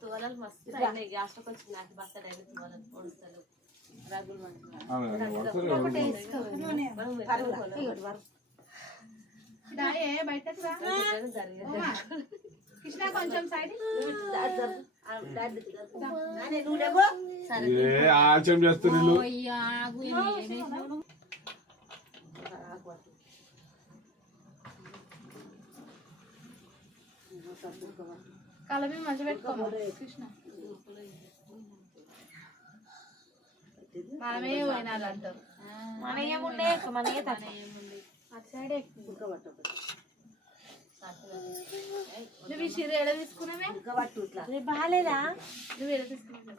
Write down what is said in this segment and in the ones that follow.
తువాలలు మస్తు అయినాయి గ్యాస్ట్రోకి వచ్చి నాకు బస్తాడు అయిన తువాలలు పొడుస్తాలు రగులు కృష్ణ కొంచెం సైడ్ కలవి మంచి పెట్టుకోమా కృష్ణ మనమే పోయినారు అంటారు మన ఏముండే మనయే తక్కువ అటు సైడ్ నువ్వు ఈ చీర ఎడ తీసుకున్నావే బాగాలేదా నువ్వు ఎడ తీసుకున్నావు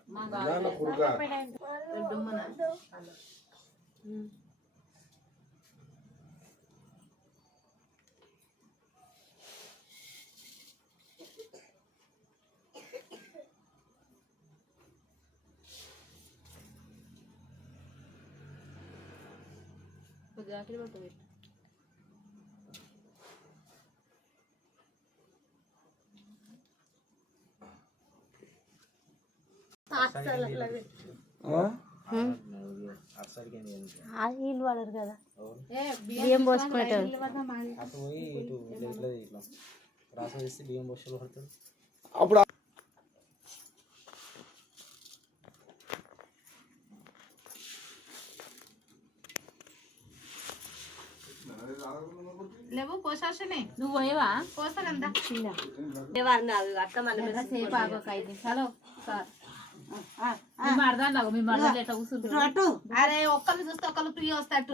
జాకెట్ పట్టు నీళ్ళు వాడరు కదా బియ్యం పోసుకునేటప్పుడు అప్పుడు లేవు పోసానే నువ్వు పోయేవా పోస్తానందా అక్క మన సేపు ఆగొక 5 నిమిషాలు సార్ అరే ఒక్కళ్ళు చూస్తే ఒకళ్ళు ఫ్రీ వస్తట్టు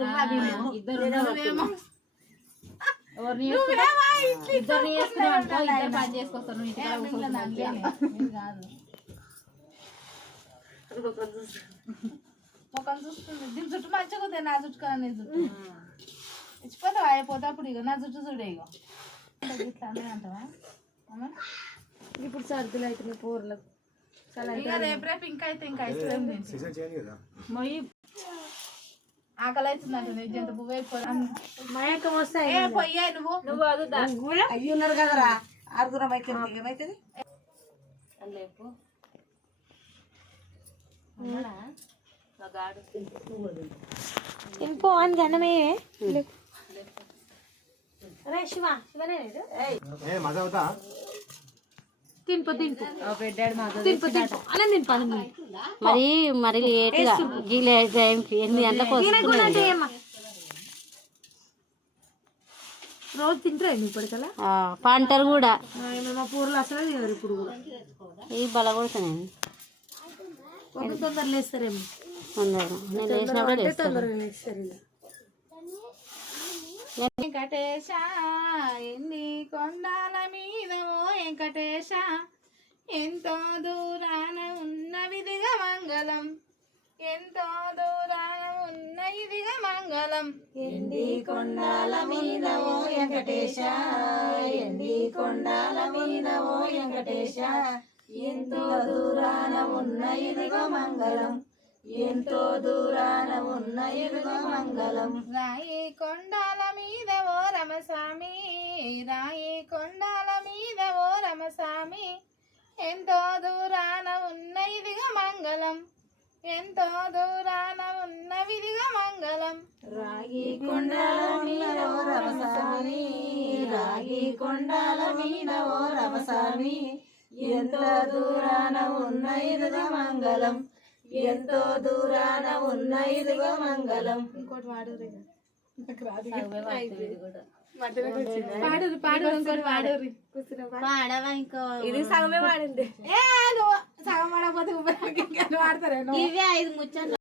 పని చేసుకొస్తాను ముఖం చూస్తుంది దీని చుట్టూ మంచిగా ఉంది నా చుట్టూ కదా నీ చుట్టూ ఇచ్చిపోతావు అయిపోతే అప్పుడు ఇక నా చుట్టూ చూడే ఇక ఇట్లా అంటావా ఇప్పుడు సర్దులు అవుతున్నాయి పూర్లకు రేపు ఇంకా అయితే ఇంకా ఐస్ క్రీమ్ ఆకలి అవుతుందంట జంత మయకం వస్తాయి పోయా నువ్వు అయ్యి ఉన్నారు కదరా ఆరుగురం అయితే ఏమైతుంది లేపు ఇంకో అని గన్నమే రే శివ శివనే తింపు తింపు అలా తింపాను మరి మరి లేట్గా గీలే టైంకి 8 గంటలకు వస్తుంది రోజు తింటారా ఇప్పటికల్లా పంటలు కూడా మా పూర్లు అసలు తినరు ఇప్పుడు కూడా ఈ బలగొడుతున్నాను తొందర లేస్తారేమో నేను లేచినప్పుడే తొందరగా లేస్తారు వెంకటేశ ఎన్ని కొండాల మీదవో వెంకటేశ ఎంతో దూరాన ఉన్న విధిగా మంగళం ఎంతో దూరాన ఉన్న ఇదిగా మంగళం ఎండి కొండాల మీదవో వెంకటేశ ఎండి కొండాల మీదవో వెంకటేశ ఎంతో దూరాన ఉన్న ఇదిగా మంగళం ఎంతో దూరాన ఉన్న ఇదిగా మంగళం రాయి కొండాల మీద ఓ రమస్వామి రాయి కొండాల మీద ఓ రమస్వామి ఎంతో దూరాన ఉన్న ఇదిగా మంగళం ఎంతో దూరాన ఉన్న విధిగా మంగళం రాగి కొండాల మీద ఓ రమస్వామి రాగి కొండాల మీద ఓ రమస్వామి ఎంతో దూరాన ఉన్న ఇదిగా మంగళం ఎంతో దూరాన ఉన్న ఇదిగో మంగళం ఇంకోటి వాడరు ఇది సగమే వాడింది సగం వాడకపోతే వాడతారు ఇవే 5 ముచ్చట్లు